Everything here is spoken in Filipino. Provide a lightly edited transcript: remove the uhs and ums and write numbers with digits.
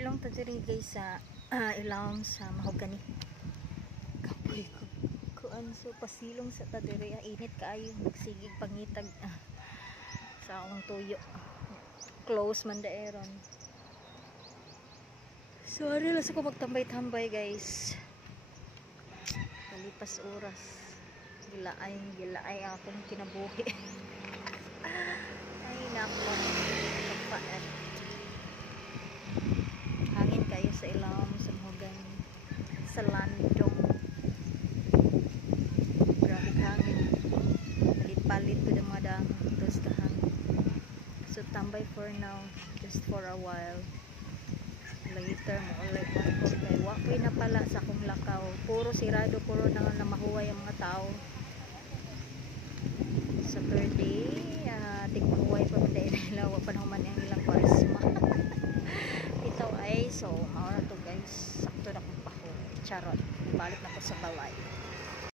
Pasilong ta diri guys sa ilawom sa mahogany. Kapoy ko. Kuan so pasilong sa ta diri init kaayo nagsigig pangitag sa akong tuyo. Close man daeron. Sorry lang sa ko magtambay-tambay guys. Palipas oras. Gilaay akong kinabuhi. Ay nako. Kapaet. Hangin kayo sa ilawom sa mahogany. Sa landong. Grabe hangin. Palit-palit ko ng mga dahon. Tapos kahangin. So tambay for now. Just for a while. Later mo ulit ako kay wakoy na pala sa akong lakaw. Puro sirado, puro na mahuway ang mga tao. Saturday, tigmahuway pa man dahil lawa pa naman ang ilang kwaresma. Ito ay so mauna to guys. Sakto na kong paho. Charot. Balik na ko sa balay.